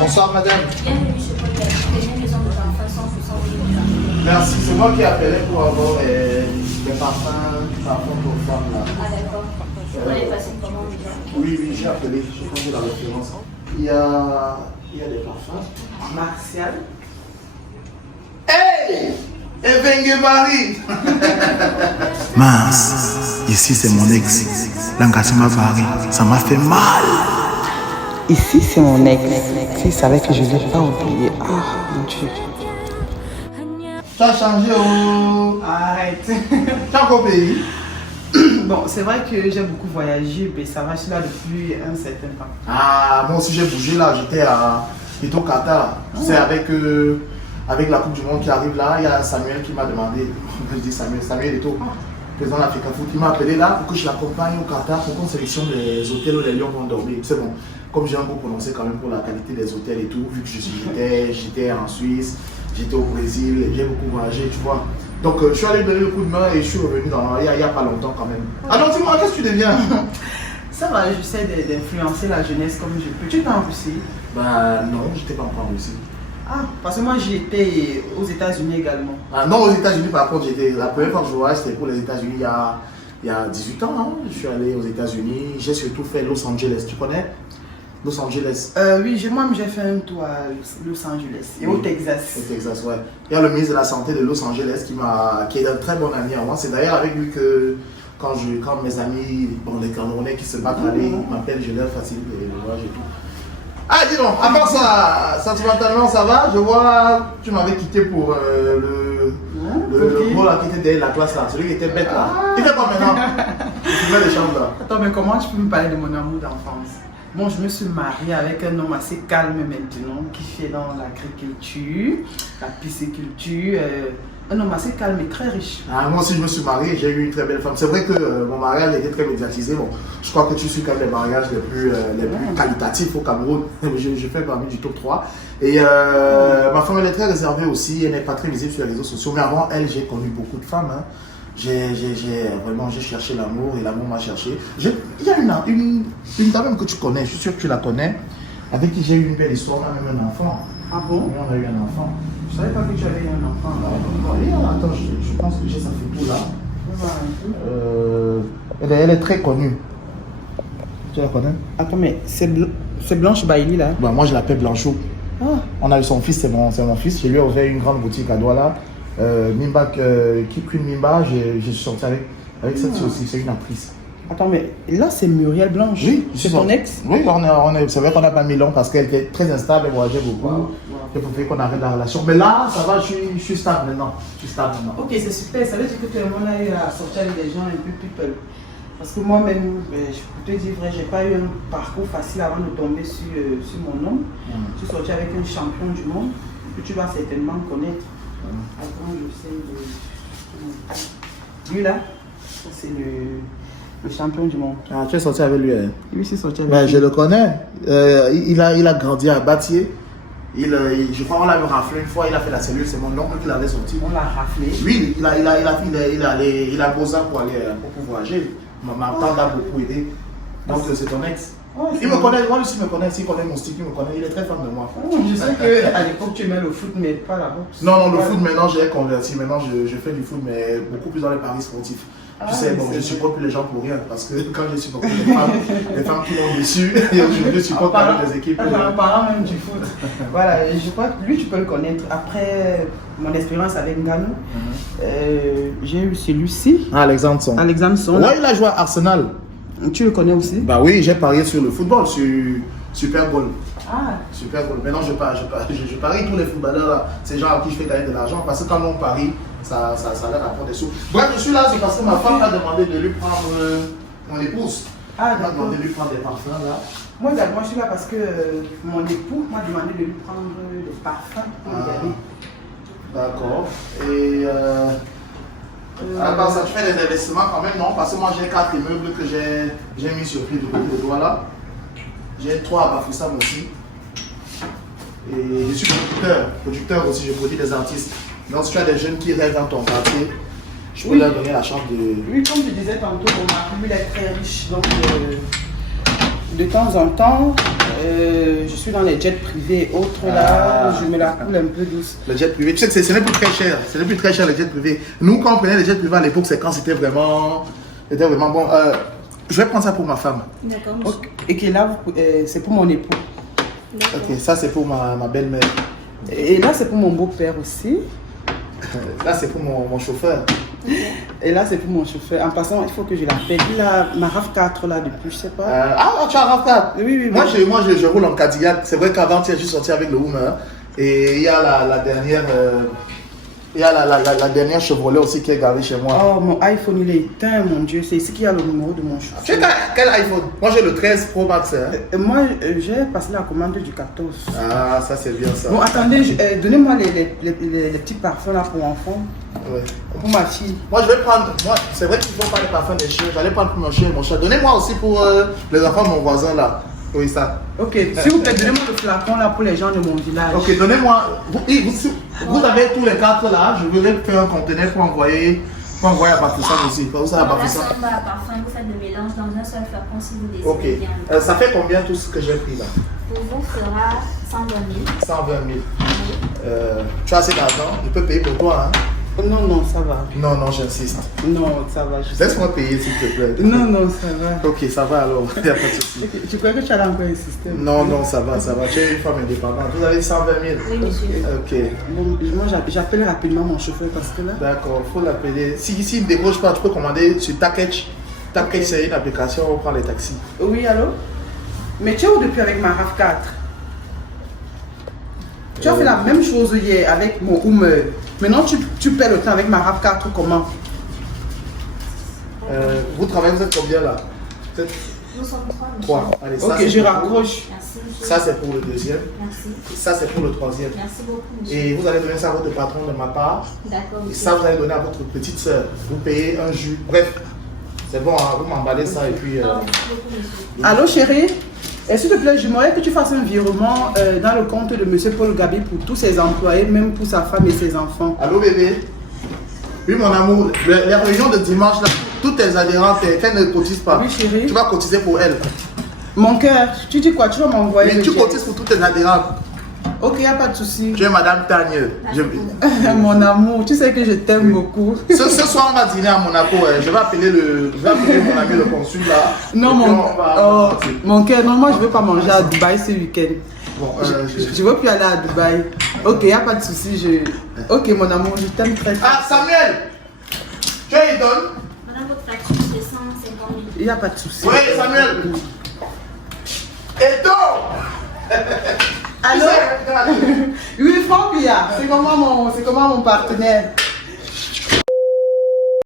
Bonsoir madame. Bienvenue chez Paulette, une maison de parfum 100% original. Merci, c'est moi qui appelais pour avoir des parfums pour femmes là. Ah d'accord. Vous prenez passer une commande déjà? Oui, j'ai appelé, j'ai compris la référence. Il y a des parfums. Martial. Hey! Evengue Marie! Mince, ici c'est mon ex. L'engagement varie, ça m'a fait mal. Ici, c'est mon ex. S'il savait que je ne l'ai pas oublié. Ah, mon Dieu. Tu as changé au... Arrête. Tu as encore pays? Bon, c'est vrai que j'ai beaucoup voyagé, mais ça va, je suis là depuis un certain temps. Ah, moi aussi j'ai bougé là, j'étais au Qatar. Tu sais, avec la Coupe du Monde qui arrive là, il y a Samuel qui m'a demandé, je dis Samuel Eto'o, président de l'Africa Foot, qui m'a appelé là pour que je l'accompagne au Qatar pour qu'on sélectionne les hôtels où les lions vont dormir. C'est bon, comme j'ai un peu prononcé quand même pour la qualité des hôtels et tout, vu que j'étais en Suisse, j'étais au Brésil, j'ai beaucoup voyagé, tu vois. Donc je suis allé donner le coup de main et je suis revenu il y a pas longtemps quand même. Alors dis-moi, qu'est-ce que tu deviens? Ça va, j'essaie d'influencer la jeunesse comme je peux. Tu es en Russie? Bah non, j'étais pas encore en Russie. Ah, parce que moi j'y étais aux États-Unis également. Ah, non, aux États-Unis par contre, la première fois que je voyage, c'était pour les États-Unis il y a 18 ans. Hein. Je suis allé aux États-Unis, j'ai surtout fait Los Angeles, tu connais? Los Angeles. Oui, moi-même j'ai fait un tour à Los Angeles et au Texas. Au Texas, ouais. Il y a le ministre de la Santé de Los Angeles qui est un très bon ami à moi. C'est d'ailleurs avec lui que quand mes amis, bon, les Camerounais qui se battent aller, ils m'appellent, je leur facilite les voyages et tout. Ah, dis donc, à part ça, sentimentalement, ça va? Je vois, tu m'avais quitté pour le gros là qui était derrière la classe là, celui qui était bête là. Il fait quoi maintenant? Il filmait les chambres là. Attends, mais comment tu peux me parler de mon amour d'enfance? Bon, je me suis mariée avec un homme assez calme maintenant, qui fait dans l'agriculture, la pisciculture, un homme assez calme et très riche. Ah, moi aussi je me suis marié, j'ai eu une très belle femme. C'est vrai que mon mariage était très médiatisé. Bon, je crois que tu suis quand même les mariages les plus qualitatifs au Cameroun. Je fais parmi du top 3. Et ma femme elle est très réservée aussi, elle n'est pas très visible sur les réseaux sociaux. Mais avant elle, j'ai connu beaucoup de femmes. Hein. J'ai cherché l'amour et l'amour m'a cherché. Il y a une dame que tu connais, je suis sûr que tu la connais, avec qui j'ai eu une belle histoire, on a même un enfant. Ah bon? Oui, on a eu un enfant. Je savais pas que tu avais eu un enfant. Attends, je pense que j'ai sa photo là. Elle est très connue. Tu la connais? Attends, mais c'est Blanche Bailey là? Bah, moi je l'appelle Blanchot. Ah. On a eu son fils, c'est mon fils. Je lui ai ouvert une grande boutique à Douala. Mimba, Queen Mimba, je suis sorti avec cette fille aussi, c'est une actrice. Attends, mais là c'est Muriel Blanche. Oui, c'est ton ex? Oui, c'est vrai qu'on n'a pas mis long parce qu'elle était très instable, elle voyageait beaucoup. Il faut faire qu'on arrête la relation. Mais là, ça va, je suis stable maintenant. Ok, c'est super. Ça veut dire que tout le monde a eu à sortir avec des gens un peu people. Parce que moi-même, je peux te dire vrai, j'ai pas eu un parcours facile avant de tomber sur mon homme. Je suis sorti avec un champion du monde que tu vas certainement connaître. Attends, je sais lui là, c'est le champion du monde. Ah, tu es sorti avec lui, hein? Oui, c'est sorti avec Ben, lui. je le connais. Il a grandi à Batier. Je crois qu'on l'a raflé une fois, il a fait la cellule, c'est mon oncle qui l'avait sorti. On l'a raflé. Oui, il a beau ça pour voyager. Ma tante a beaucoup aidé. Donc c'est ton ex. Oh, il me connaît, moi aussi il me connaît, s'il connaît mon style, il me connaît, il est très fan de moi. Oh, je sais qu'à l'époque tu aimais le foot, mais pas la boxe. Non, le foot maintenant j'ai converti, maintenant je fais du foot, mais beaucoup plus dans les paris sportifs. Tu sais, bon, je supporte plus les gens pour rien, parce que quand j'ai supporté les femmes qui m'ont déçu, et aujourd'hui je supporte avec des équipes. En parlant même du foot. Voilà, je crois que lui tu peux le connaître. Après mon expérience avec Ngannou, j'ai eu celui-ci. Alexandre Son. Ouais, il a joué à Arsenal. Tu le connais aussi? Bah oui, j'ai parié sur le football, sur Super Bowl. Ah. Super Bowl. Maintenant, je parie tous les footballeurs là. C'est gens à qui je fais gagner de l'argent parce que quand on parie, ça leur apporte des sous. Bref, je suis là, c'est parce que ma femme m'a demandé de lui prendre mon épouse. Ah, elle m'a demandé de lui prendre des parfums là. Moi également, je suis là parce que mon époux m'a demandé de lui prendre des parfums pour y aller. D'accord. Et à part ça, tu fais des investissements quand même, non? Parce que moi j'ai 4 immeubles que j'ai mis sur pied du côté de Douala. J'ai 3 à Bafoussam aussi. Et je suis producteur aussi, je produis des artistes. Donc si tu as des jeunes qui rêvent dans ton quartier, je peux leur donner la chance de... Oui, comme je disais tantôt, mon mari, lui, il est très riche. Donc, De temps en temps, je suis dans les jets privés et autres là, je me la coule un peu douce. Le jet privé, tu sais que ce n'est plus très cher. Ce n'est plus très cher les jets privés. Nous, quand on prenait les jets privés à l'époque, c'est quand c'était vraiment bon. Je vais prendre ça pour ma femme. D'accord, monsieur. Okay. Et que là, c'est pour mon époux. D'accord. Ok, ça c'est pour ma belle-mère. Et là, c'est pour mon beau-père aussi. Là, c'est pour mon chauffeur. Et là, c'est pour mon chauffeur. En passant, il faut que je l'appelle. Il a ma RAV4 là depuis, je sais pas. Tu as un RAV4? Oui. Moi, je roule en Cadillac. C'est vrai qu'avant, je suis sorti avec le Hummer. Et il y a la dernière. Il y a la dernière Chevrolet aussi qui est garée chez moi. Oh, mon iPhone, il est éteint, mon Dieu. C'est ici qu'il y a le numéro de mon chauffeur. Tu as quel iPhone? Moi, j'ai le 13 Pro Max. Hein. Moi, j'ai passé la commande du 14. Ah, ça c'est bien ça. Bon, attendez, donnez-moi les petits parfums là pour enfants. Ouais. Pour ma fille. Moi, je vais prendre. Moi, c'est vrai qu'il ne faut pas les parfums des chiens. J'allais prendre pour mon chien et mon chat. Donnez-moi aussi pour les enfants de mon voisin là. Oui, ça. Ok, s'il vous plaît, donnez-moi le flacon là pour les gens de mon village. Ok, donnez-moi. Vous avez tous les quatre là. Je voulais faire un conteneur pour envoyer à Bafoussam aussi. Vous savez, à Dans la Bafoussam. chambre à parfum, vous faites le mélange dans un seul flacon si vous désirez Ok. bien. Ça fait combien tout ce que j'ai pris là? Pour vous fera 120 000. 120 000. Tu as assez d'argent? Je peux payer pour toi, hein? Non, ça va. Non, j'insiste. Non, ça va. Laisse-moi payer s'il te plaît. Non, ça va. Ok, ça va alors. Il n'y a pas de souci. Ok, tu crois que tu allais encore insister? Non, ça va. Tu es une femme indépendante. Vous avez 120 000? Oui, monsieur. Ok. Bon, moi, j'appelle rapidement mon chauffeur parce que là... D'accord, il faut l'appeler. Si ne décroche pas, tu peux commander sur Taketch. Taketch, c'est une application où on prend les taxis. Oui, allô? Mais tu es où depuis avec ma RAV4? Tu as fait la même chose hier avec mon Hummer. Maintenant, tu perds le temps avec ma RAV4 comment? Vous travaillez, vous êtes combien là? Vous êtes Nous sommes trois, monsieur. 3. Allez, ça, Ok, c'est je pour vous. raccroche. Merci, monsieur. Ça, c'est pour le deuxième. Merci. Ça, c'est pour le troisième. Merci beaucoup, monsieur. Et vous allez donner ça à votre patron de ma part. D'accord, Et monsieur. ça, vous allez donner à votre petite soeur. Vous payez un jus. Bref, c'est bon, hein, vous m'emballez ça et puis. Non, merci beaucoup, monsieur. Allô, chérie? S'il te plaît, j'aimerais que tu fasses un virement dans le compte de M. Paul Gabi pour tous ses employés, même pour sa femme et ses enfants. Allô, bébé? Oui, mon amour. Les réunions de dimanche, là, toutes tes adhérentes, qu'elles ne cotisent pas. Oui, chérie. Tu vas cotiser pour elles. Mon cœur, tu dis quoi? Tu vas m'envoyer Mais le tu chèque. cotises pour toutes tes adhérentes. Ok, y a pas de souci. Tu es Madame Tagne. Mon amour, tu sais que je t'aime beaucoup. Ce soir, on va dîner à Monaco. Je vais appeler mon ami le consul là. Non, Et puis mon cœur, non, moi je veux pas manger à Dubaï ce week-end. Bon, Je veux plus aller à Dubaï. Ok, y a pas de souci. Ok, mon amour, je t'aime très fort. Ah, Samuel! Tu es Idon? Madame, votre facture, c'est 150 000. Y a pas de souci. Oui, Samuel! Edon! Allô? Oui, Franck, c'est comment mon partenaire?